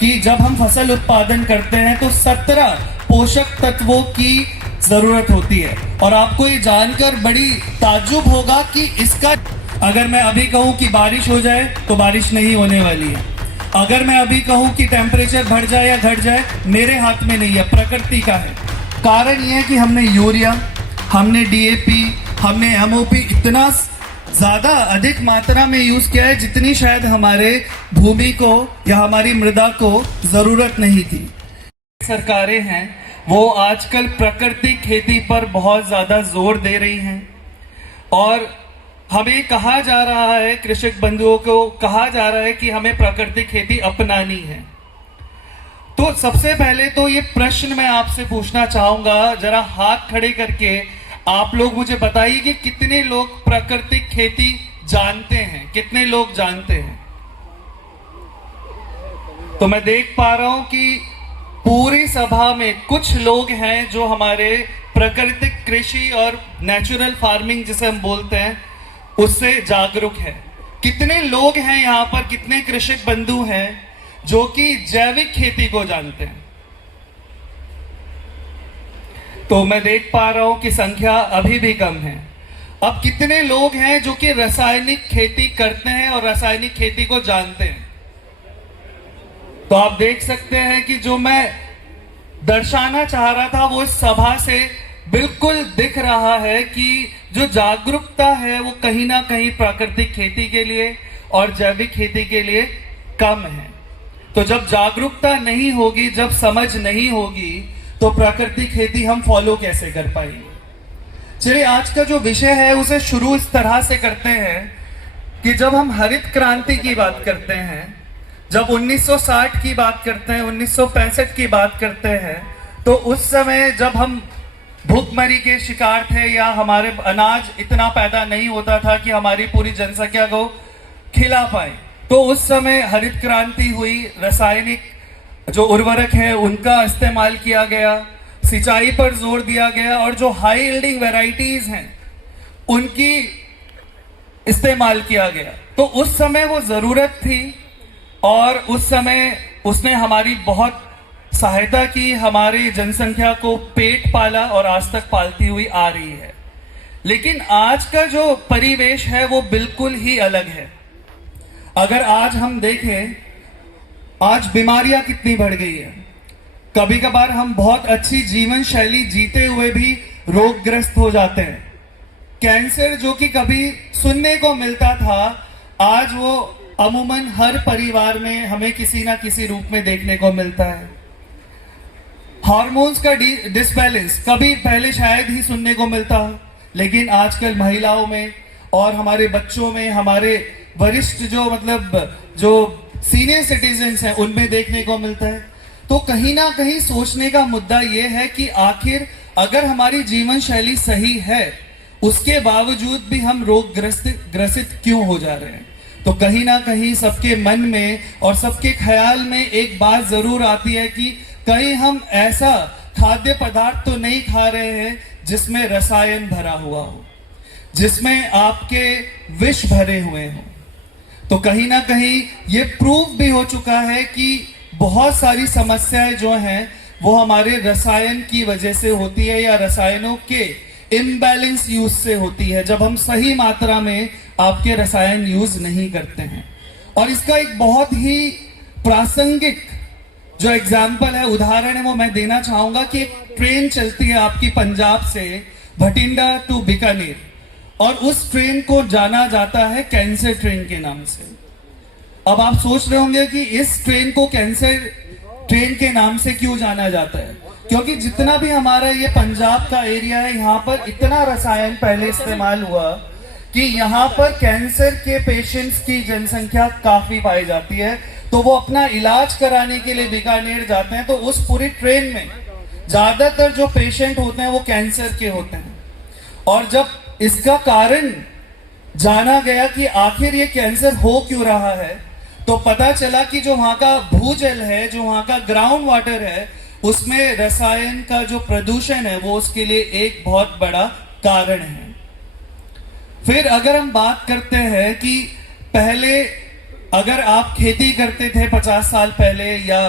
कि जब हम फसल उत्पादन करते हैं तो 17 पोषक तत्वों की जरूरत होती है। और आपको ये जानकर बड़ी ताज्जुब होगा कि इसका, अगर मैं अभी कहूं कि बारिश हो जाए तो बारिश नहीं होने वाली है। अगर मैं अभी कहूं कि टेम्परेचर बढ़ जाए या घट जाए, मेरे हाथ में नहीं है, प्रकृति का है। कारण यह है कि हमने यूरिया, हमने डीएपी, हमने एमओपी इतना ज्यादा अधिक मात्रा में यूज किया है जितनी शायद हमारे भूमि को या हमारी मृदा को जरूरत नहीं थी। सरकारें हैं वो आजकल प्राकृतिक खेती पर बहुत ज्यादा जोर दे रही हैं और हमें कहा जा रहा है, कृषक बंधुओं को कहा जा रहा है कि हमें प्राकृतिक खेती अपनानी है। तो सबसे पहले तो ये प्रश्न मैं आपसे पूछना चाहूंगा, जरा हाथ खड़े करके आप लोग मुझे बताइए कि कितने लोग प्राकृतिक खेती जानते हैं, कितने लोग जानते हैं। तो मैं देख पा रहा हूं कि पूरी सभा में कुछ लोग हैं जो हमारे प्राकृतिक कृषि और नेचुरल फार्मिंग जिसे हम बोलते हैं उससे जागरूक है। कितने लोग हैं यहाँ पर, कितने कृषक बंधु हैं जो कि जैविक खेती को जानते हैं। तो मैं देख पा रहा हूं कि संख्या अभी भी कम है। अब कितने लोग हैं जो कि रासायनिक खेती करते हैं और रासायनिक खेती को जानते हैं। तो आप देख सकते हैं कि जो मैं दर्शाना चाह रहा था वो इस सभा से बिल्कुल दिख रहा है कि जो जागरूकता है वो कहीं ना कहीं प्राकृतिक खेती के लिए और जैविक खेती के लिए कम है। तो जब जागरूकता नहीं होगी, जब समझ नहीं होगी, तो प्राकृतिक खेती हम फॉलो कैसे कर पाएंगे। चलिए आज का जो विषय है उसे शुरू इस तरह से करते हैं कि जब हम हरित क्रांति की बात करते हैं, जब 1960 की बात करते हैं, 1965 की बात करते हैं, तो उस समय जब हम भूखमरी के शिकार थे या हमारे अनाज इतना पैदा नहीं होता था कि हमारी पूरी जनसंख्या को खिला पाए, तो उस समय हरित क्रांति हुई। रासायनिक जो उर्वरक है उनका इस्तेमाल किया गया, सिंचाई पर जोर दिया गया और जो हाई यील्डिंग वैरायटीज हैं उनकी इस्तेमाल किया गया। तो उस समय वो जरूरत थी और उस समय उसने हमारी बहुत सहायता की, हमारी जनसंख्या को पेट पाला और आज तक पालती हुई आ रही है। लेकिन आज का जो परिवेश है वो बिल्कुल ही अलग है। अगर आज हम देखें, आज बीमारियां कितनी बढ़ गई है। कभी कभार हम बहुत अच्छी जीवन शैली जीते हुए भी रोगग्रस्त हो जाते हैं। कैंसर जो कि कभी सुनने को मिलता था, आज वो अमूमन हर परिवार में हमें किसी ना किसी रूप में देखने को मिलता है। हार्मोन्स का डिसबैलेंस कभी पहले शायद ही सुनने को मिलता, लेकिन आजकल महिलाओं में और हमारे बच्चों में, हमारे वरिष्ठ जो सीनियर सिटीजन्स हैं उनमें देखने को मिलता है। तो कहीं ना कहीं सोचने का मुद्दा यह है कि आखिर अगर हमारी जीवन शैली सही है, उसके बावजूद भी हम ग्रसित क्यों हो जा रहे हैं। तो कहीं ना कहीं सबके मन में और सबके ख्याल में एक बात जरूर आती है कि कहीं हम ऐसा खाद्य पदार्थ तो नहीं खा रहे हैं जिसमें रसायन भरा हुआ हो, जिसमें आपके विष भरे हुए हों। तो कहीं ना कहीं ये प्रूव भी हो चुका है कि बहुत सारी समस्याएं जो हैं वो हमारे रसायन की वजह से होती है या रसायनों के इम्बैलेंस यूज से होती है, जब हम सही मात्रा में आपके रसायन यूज नहीं करते हैं। और इसका एक बहुत ही प्रासंगिक जो एग्जाम्पल है, उदाहरण है, वो मैं देना चाहूंगा कि एक ट्रेन चलती है आपकी पंजाब से भटिंडा टू बीकानेर और उस ट्रेन को जाना जाता है कैंसर ट्रेन के नाम से। अब आप सोच रहे होंगे कि इस ट्रेन को कैंसर ट्रेन के नाम से क्यों जाना जाता है, क्योंकि जितना भी हमारा ये पंजाब का एरिया है, यहाँ पर इतना रसायन पहले इस्तेमाल हुआ कि यहाँ पर कैंसर के पेशेंट्स की जनसंख्या काफी पाई जाती है। तो वो अपना इलाज कराने के लिए बीकानेर जाते हैं, तो उस पूरी ट्रेन में ज्यादातर जो पेशेंट होते हैं वो कैंसर के होते हैं। और जब इसका कारण जाना गया कि आखिर ये कैंसर हो क्यों रहा है, तो पता चला कि जो वहां का भूजल है, जो वहां का ग्राउंड वाटर है, उसमें रसायन का जो प्रदूषण है वो उसके लिए एक बहुत बड़ा कारण है। फिर अगर हम बात करते हैं कि पहले अगर आप खेती करते थे 50 साल पहले, या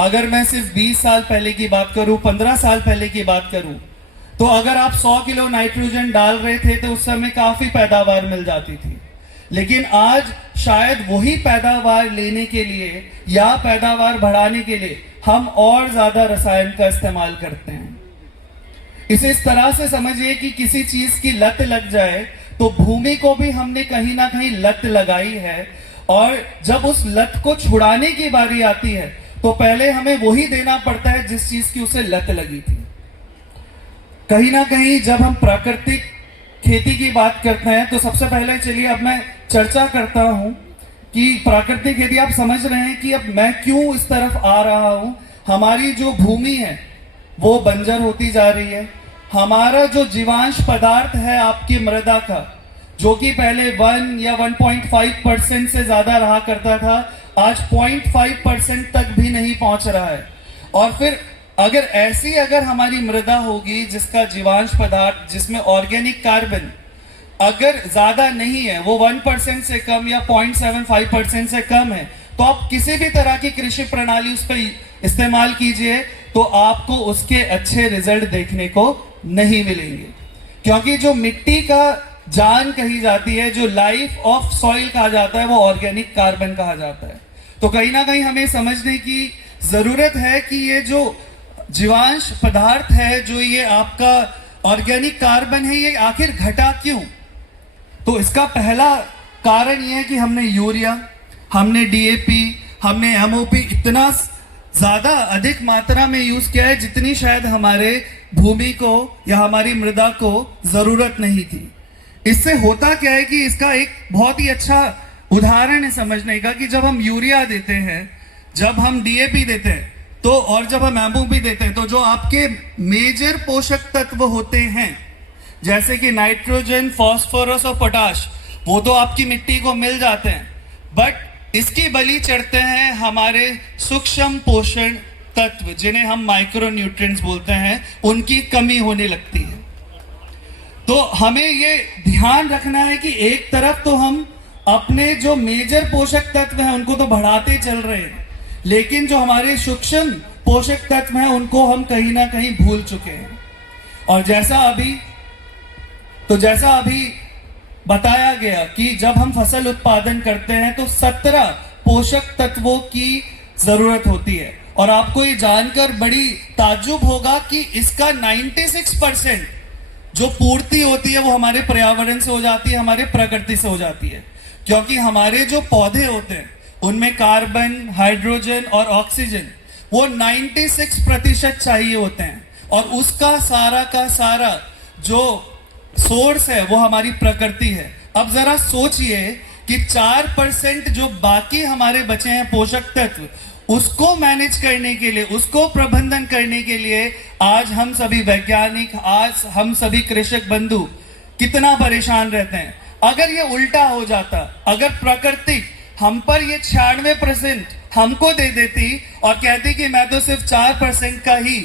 अगर मैं सिर्फ 20 साल पहले की बात करूं, 15 साल पहले की बात करूं, तो अगर आप 100 किलो नाइट्रोजन डाल रहे थे तो उस समय काफी पैदावार मिल जाती थी। लेकिन आज शायद वही पैदावार लेने के लिए या पैदावार बढ़ाने के लिए हम और ज्यादा रसायन का इस्तेमाल करते हैं। इसे इस तरह से समझिए कि किसी चीज की लत लग जाए तो भूमि को भी हमने कहीं ना कहीं लत लगाई है, और जब उस लत को छुड़ाने की बारी आती है तो पहले हमें वही देना पड़ता है जिस चीज की उसे लत लगी थी। कहीं ना कहीं जब हम प्राकृतिक खेती की बात करते हैं तो सबसे पहले चलिए अब मैं चर्चा करता हूं कि प्राकृतिक खेती, आप समझ रहे हैं कि अब मैं क्यों इस तरफ आ रहा हूं। हमारी जो भूमि है वो बंजर होती जा रही है। हमारा जो जीवांश पदार्थ है आपकी मृदा का, जो कि पहले 1 या 1.5% से ज्यादा रहा करता था, आज 0.5% तक भी नहीं पहुंच रहा है। और फिर अगर हमारी मृदा होगी जिसका जीवांश पदार्थ, जिसमें ऑर्गेनिक कार्बन अगर ज्यादा नहीं है, वो 1% से कम या 0.75% से कम है, तो आप किसी भी तरह की कृषि प्रणाली उस पर इस्तेमाल कीजिए तो आपको उसके अच्छे रिजल्ट देखने को नहीं मिलेंगे। क्योंकि जो मिट्टी का जान कही जाती है, जो लाइफ ऑफ सॉइल कहा जाता है, वो ऑर्गेनिक कार्बन कहा जाता है। तो कहीं ना कहीं हमें समझने की जरूरत है कि ये जो जीवांश पदार्थ है, जो ये आपका ऑर्गेनिक कार्बन है, ये आखिर घटा क्यों। तो इसका पहला कारण ये है कि हमने यूरिया, हमने डीएपी, हमने एमओपी इतना ज्यादा अधिक मात्रा में यूज किया है जितनी शायद हमारे भूमि को या हमारी मृदा को जरूरत नहीं थी। इससे होता क्या है कि इसका एक बहुत ही अच्छा उदाहरण है समझने का कि जब हम यूरिया देते हैं, जब हम डीएपी देते हैं, तो और जब हम एमओपी देते हैं, तो जो आपके मेजर पोषक तत्व होते हैं जैसे कि नाइट्रोजन, फास्फोरस और पोटाश, वो तो आपकी मिट्टी को मिल जाते हैं, बट इसकी बलि चढ़ते हैं हमारे सूक्ष्म पोषण तत्व, जिन्हें हम माइक्रो न्यूट्रिएंट्स बोलते हैं, उनकी कमी होने लगती है। तो हमें ये ध्यान रखना है कि एक तरफ तो हम अपने जो मेजर पोषक तत्व हैं उनको तो बढ़ाते चल रहे हैं, लेकिन जो हमारे सूक्ष्म पोषक तत्व हैं उनको हम कहीं ना कहीं भूल चुके हैं। और जैसा अभी बताया गया कि जब हम फसल उत्पादन करते हैं तो 17 पोषक तत्वों की जरूरत होती है, और आपको ये जानकर बड़ी ताज्जुब होगा कि इसका 96% जो पूर्ति होती है वो हमारे पर्यावरण से हो जाती है, हमारे प्रकृति से हो जाती है। क्योंकि हमारे जो पौधे होते हैं उनमें कार्बन, हाइड्रोजन और ऑक्सीजन वो 96% चाहिए होते हैं, और उसका सारा का सारा जो सोर्स है वो हमारी प्रकृति है। अब जरा सोचिए कि 4% जो बाकी हमारे बचे हैं पोषक तत्व, उसको मैनेज करने के लिए, उसको प्रबंधन करने के लिए आज हम सभी वैज्ञानिक, आज हम सभी कृषक बंधु कितना परेशान रहते हैं। अगर ये उल्टा हो जाता, अगर प्रकृति हम पर ये 96% हमको दे देती और कहती कि मैं तो सिर्फ 4% का ही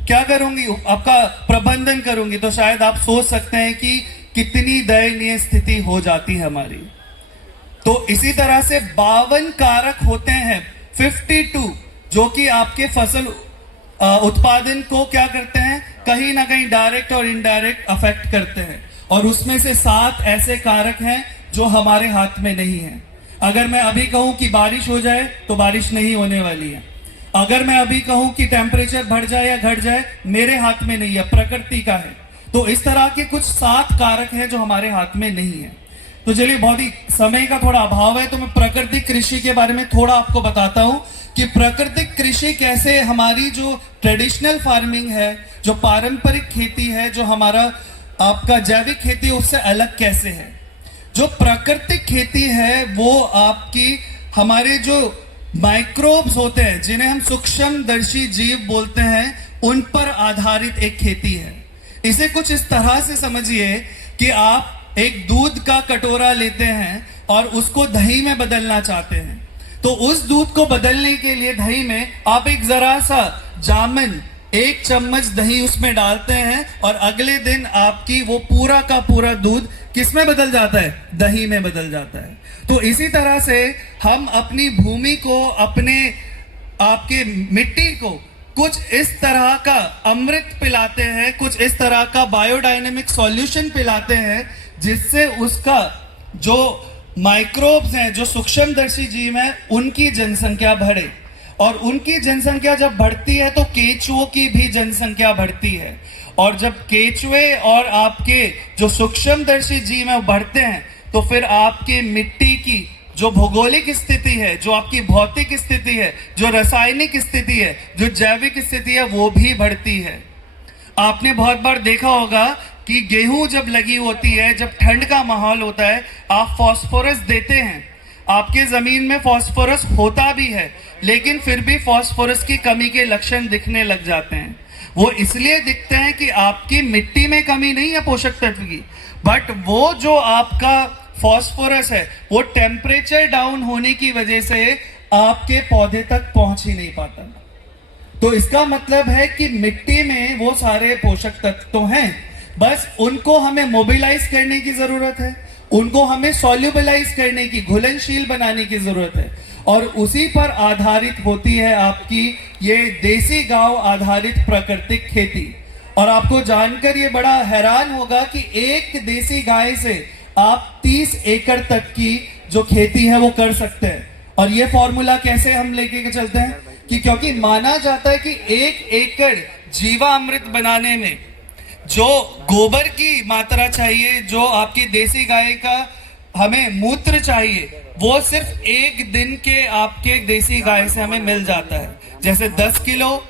क्या करूंगी, आपका प्रबंधन करूंगी, तो शायद आप सोच सकते हैं कि कितनी दयनीय स्थिति हो जाती है हमारी। तो इसी तरह से 52 कारक होते हैं, 52, जो कि आपके फसल उत्पादन को क्या करते हैं, कहीं ना कहीं डायरेक्ट और इनडायरेक्ट अफेक्ट करते हैं। और उसमें से 7 ऐसे कारक हैं जो हमारे हाथ में नहीं है। अगर मैं अभी कहूं कि बारिश हो जाए तो बारिश नहीं होने वाली है। अगर मैं अभी कहूं कि टेम्परेचर बढ़ जाए या घट जाए, मेरे हाथ में नहीं है, प्रकृति का है। तो इस तरह के कुछ 7 कारक हैं जो हमारे हाथ में नहीं है। तो चलिए, बहुत ही समय का थोड़ा अभाव है तो मैं प्राकृतिक कृषि के बारे में थोड़ा आपको बताता हूं कि प्राकृतिक कृषि कैसे हमारी जो ट्रेडिशनल फार्मिंग है, जो पारंपरिक खेती है, जो हमारा आपका जैविक खेती है, उससे अलग कैसे है। जो प्राकृतिक खेती है वो आपकी हमारे जो माइक्रोब्स होते हैं, जिन्हें हम सूक्ष्मदर्शी जीव बोलते हैं, उन पर आधारित एक खेती है। इसे कुछ इस तरह से समझिए कि आप एक दूध का कटोरा लेते हैं और उसको दही में बदलना चाहते हैं, तो उस दूध को बदलने के लिए दही में आप एक जरा सा जामुन, 1 चम्मच दही उसमें डालते हैं और अगले दिन आपकी वो पूरा का पूरा दूध किस में बदल जाता है? दही में बदल जाता है। तो इसी तरह से हम अपनी भूमि को, अपने आपके मिट्टी को कुछ इस तरह का अमृत पिलाते हैं, कुछ इस तरह का बायोडायनेमिक सॉल्यूशन पिलाते हैं, जिससे उसका जो माइक्रोब्स हैं, जो सूक्ष्मदर्शी जीव हैं, उनकी जनसंख्या बढ़े। और उनकी जनसंख्या जब बढ़ती है तो केंचुओं की भी जनसंख्या बढ़ती है। और जब केंचुए और आपके जो सूक्ष्मदर्शी जीव हैं वो बढ़ते हैं, तो फिर आपके मिट्टी की जो भौगोलिक स्थिति है, जो आपकी भौतिक स्थिति है, जो रासायनिक स्थिति है, जो जैविक स्थिति है, वो भी बढ़ती है। आपने बहुत बार देखा होगा कि गेहूं जब लगी होती है, जब ठंड का माहौल होता है, आप फास्फोरस देते हैं, आपके जमीन में फास्फोरस होता भी है, लेकिन फिर भी फास्फोरस की कमी के लक्षण दिखने लग जाते हैं। वो इसलिए दिखते हैं कि आपकी मिट्टी में कमी नहीं है पोषक तत्व की, बट वो जो आपका फास्फोरस है वो टेम्परेचर डाउन होने की वजह से आपके पौधे तक पहुंच ही नहीं पाता। तो इसका मतलब है कि मिट्टी में वो सारे पोषक तत्व तो हैं, बस उनको हमें मोबिलाइज करने की जरूरत है, उनको हमें सॉल्युबलाइज करने की, घुलनशील बनाने की जरूरत है। और उसी पर आधारित होती है आपकी ये देसी गांव आधारित प्राकृतिक खेती। और आपको जानकर ये बड़ा हैरान होगा कि एक देसी गाय से आप 30 एकड़ तक की जो खेती है वो कर सकते हैं। और ये फॉर्मूला कैसे हम लेके के चलते हैं कि क्योंकि माना जाता है कि 1 एकड़ जीवामृत बनाने में जो गोबर की मात्रा चाहिए, जो आपकी देसी गाय का हमें मूत्र चाहिए, वो सिर्फ 1 दिन के आपके देसी गाय से हमें मिल जाता है। जैसे 10 किलो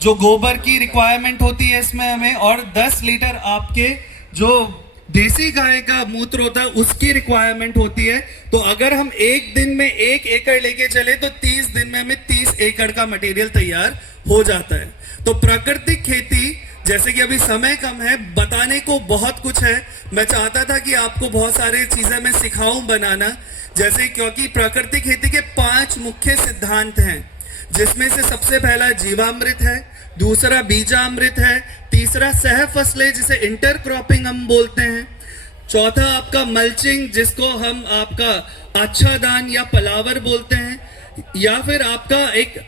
जो गोबर की रिक्वायरमेंट होती है इसमें हमें, और 10 लीटर आपके जो देसी गाय का मूत्र होता है उसकी रिक्वायरमेंट होती है। तो अगर हम 1 दिन में 1 एकड़ लेके चले तो 30 दिन में हमें 30 एकड़ का मटेरियल तैयार हो जाता है। तो प्राकृतिक खेती, जैसे कि अभी समय कम है, बताने को बहुत कुछ है। मैं चाहता था कि आपको बहुत सारे चीजें मैं सिखाऊं बनाना, जैसे क्योंकि प्राकृतिक खेती के 5 मुख्य सिद्धांत हैं, जिसमें से सबसे पहला जीवामृत है, दूसरा बीजामृत है, तीसरा सह फसलें जिसे इंटरक्रॉपिंग हम बोलते हैं, चौथा आपका मल्चिंग जिसको हम आपका आच्छादान या पलावर बोलते हैं, या फिर आपका एक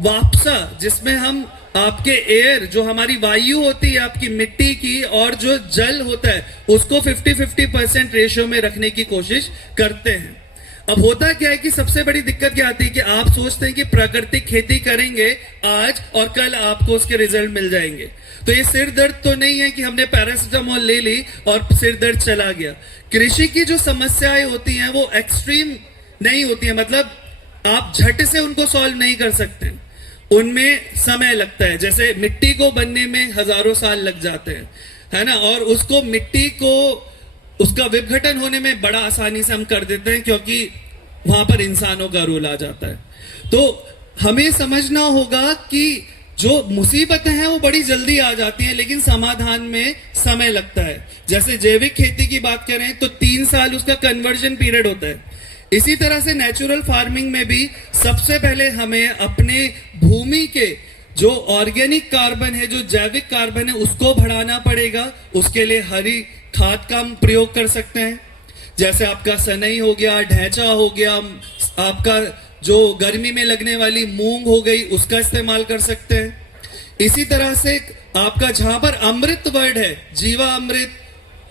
वापसा जिसमें हम आपके एयर, जो हमारी वायु होती है आपकी मिट्टी की, और जो जल होता है उसको 50-50% रेशियो में रखने की कोशिश करते हैं। अब होता क्या है कि सबसे बड़ी दिक्कत क्या आती है कि आप सोचते हैं कि प्राकृतिक खेती करेंगे आज और कल आपको उसके रिजल्ट मिल जाएंगे। तो ये सिर दर्द तो नहीं है कि हमने पैरासिटामोल ले ली और सिर दर्द चला गया। कृषि की जो समस्याएं होती हैं वो एक्सट्रीम नहीं होती है, मतलब आप झट से उनको सॉल्व नहीं कर सकते, उनमें समय लगता है। जैसे मिट्टी को बनने में हजारों साल लग जाते हैं, है ना, और उसको मिट्टी को उसका विघटन होने में बड़ा आसानी से हम कर देते हैं, क्योंकि वहां पर इंसानों का रोल आ जाता है। तो हमें समझना होगा कि जो मुसीबतें हैं वो बड़ी जल्दी आ जाती हैं, लेकिन समाधान में समय लगता है। जैसे जैविक खेती की बात करें तो 3 साल उसका कन्वर्जन पीरियड होता है। इसी तरह से नेचुरल फार्मिंग में भी सबसे पहले हमें अपने भूमि के जो ऑर्गेनिक कार्बन है, जो जैविक कार्बन है, उसको बढ़ाना पड़ेगा। उसके लिए हरी खाद का हम प्रयोग कर सकते हैं, जैसे आपका सनई हो गया, ढैंचा हो गया, आपका जो गर्मी में लगने वाली मूंग हो गई, उसका इस्तेमाल कर सकते हैं। इसी तरह से आपका जहां पर अमृत वर्ड है, जीवामृत,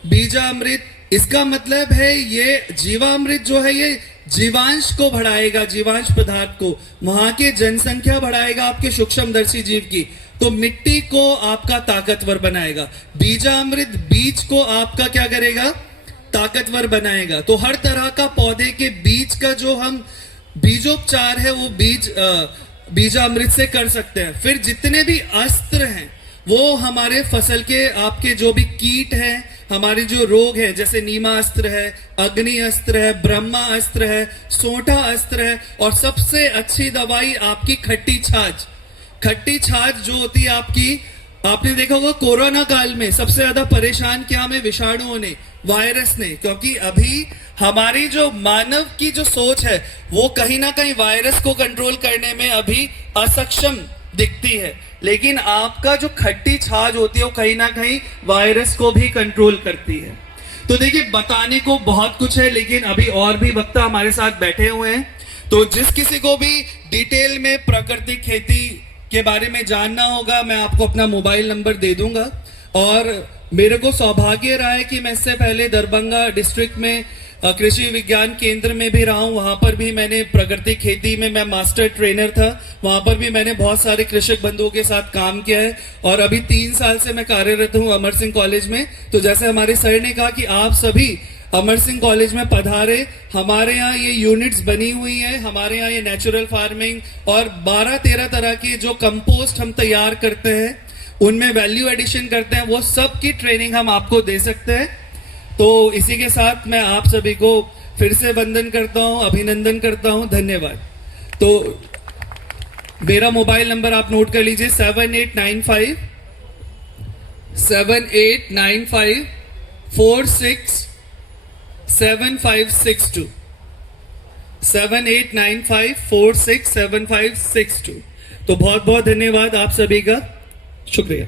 बीजामृत, इसका मतलब है ये जीवामृत जो है ये जीवांश को बढ़ाएगा, जीवांश पदार्थ को, वहां की जनसंख्या बढ़ाएगा आपके सूक्ष्मदर्शी जीव की, तो मिट्टी को आपका ताकतवर बनाएगा। बीजामृत बीज को आपका क्या करेगा? ताकतवर बनाएगा। तो हर तरह का पौधे के बीज का जो हम बीजोपचार है वो बीजामृत से कर सकते हैं। फिर जितने भी अस्त्र हैं वो हमारे फसल के, आपके जो भी कीट हैं, हमारे जो रोग है, जैसे नीमा अस्त्र है, अग्नि अस्त्र है, ब्रह्मा अस्त्र है, सोंठा अस्त्र है, और सबसे अच्छी दवाई आपकी खट्टी छाछ। खट्टी छाछ जो होती है आपकी, आपने देखा होगा कोरोना काल में सबसे ज्यादा परेशान किया हमें विषाणुओं ने, वायरस ने, क्योंकि अभी हमारी जो मानव की जो सोच है वो कहीं ना कहीं वायरस को कंट्रोल करने में अभी असक्षम दिखती है, लेकिन आपका जो खट्टी छाछ होती है वो कहीं ना कहीं वायरस को भी कंट्रोल करती है। तो देखिए, बताने को बहुत कुछ है, लेकिन अभी और भी वक्ता हमारे साथ बैठे हुए हैं। तो जिस किसी को भी डिटेल में प्राकृतिक खेती के बारे में जानना होगा, मैं आपको अपना मोबाइल नंबर दे दूंगा। और मेरे को सौभाग्य रहा है कि मैं इससे पहले दरभंगा डिस्ट्रिक्ट में कृषि विज्ञान केंद्र में भी रहा हूं। वहां पर भी मैंने प्राकृतिक खेती में मैं मास्टर ट्रेनर था। वहां पर भी मैंने बहुत सारे कृषक बंधुओं के साथ काम किया है और अभी 3 साल से मैं कार्यरत हूं अमर सिंह कॉलेज में। तो जैसे हमारे सर ने कहा कि आप सभी अमर सिंह कॉलेज में पधारे। हमारे यहाँ ये यूनिट्स बनी हुई हैं, हमारे यहाँ ये नेचुरल फार्मिंग और 12-13 तरह के जो कंपोस्ट हम तैयार करते हैं, उनमें वैल्यू एडिशन करते हैं, वो सब की ट्रेनिंग हम आपको दे सकते हैं। तो इसी के साथ मैं आप सभी को फिर से वंदन करता हूं, अभिनंदन करता हूं, धन्यवाद। तो मेरा मोबाइल नंबर आप नोट कर लीजिए, 7895 467562 7895467562। तो बहुत बहुत धन्यवाद आप सभी का, शुक्रिया।